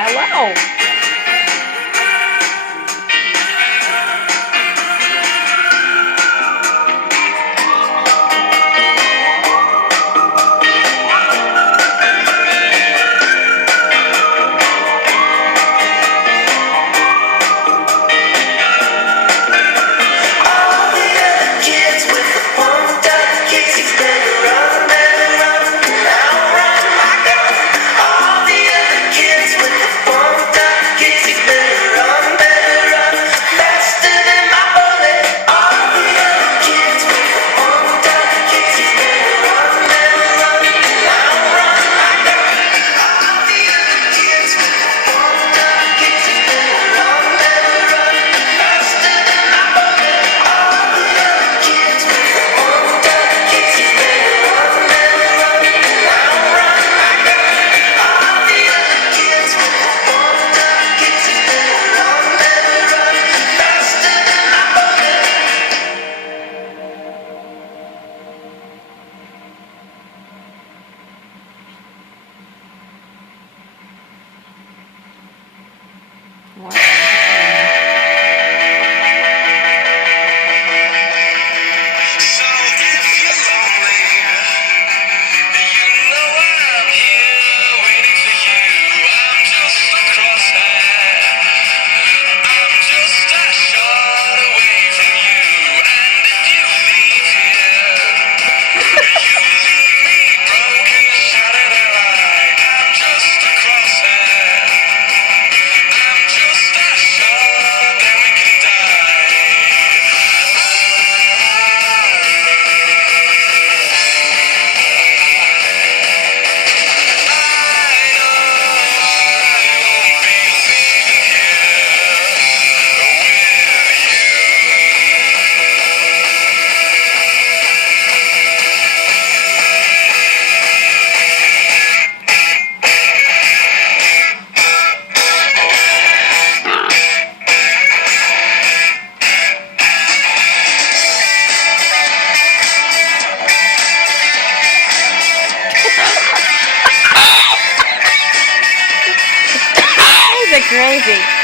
hello. Kids with the pumped up kicks, he's better run, outrun my gun. All the other kids with the pumped up kicks, he's better run, faster than my bullet. All the other kids with the pumped up kicks, he's better run, outrun my gun. All the other kids with the pumped up kicks, he's better run, faster than my bullet. All the other kids with the pumped up kicks, he's better run, outrun my gun. All the other kids with the pumped up kicks, he's better run, faster than my bullet. What? So if you're lonely, you know I'm here waiting for you. I'm just a crosshair. I'm just a shot away from you. And if you leave here, you leave me broken, shattered alike. I'm just a crosshair. I'm just a shot, then we can die. These are crazy.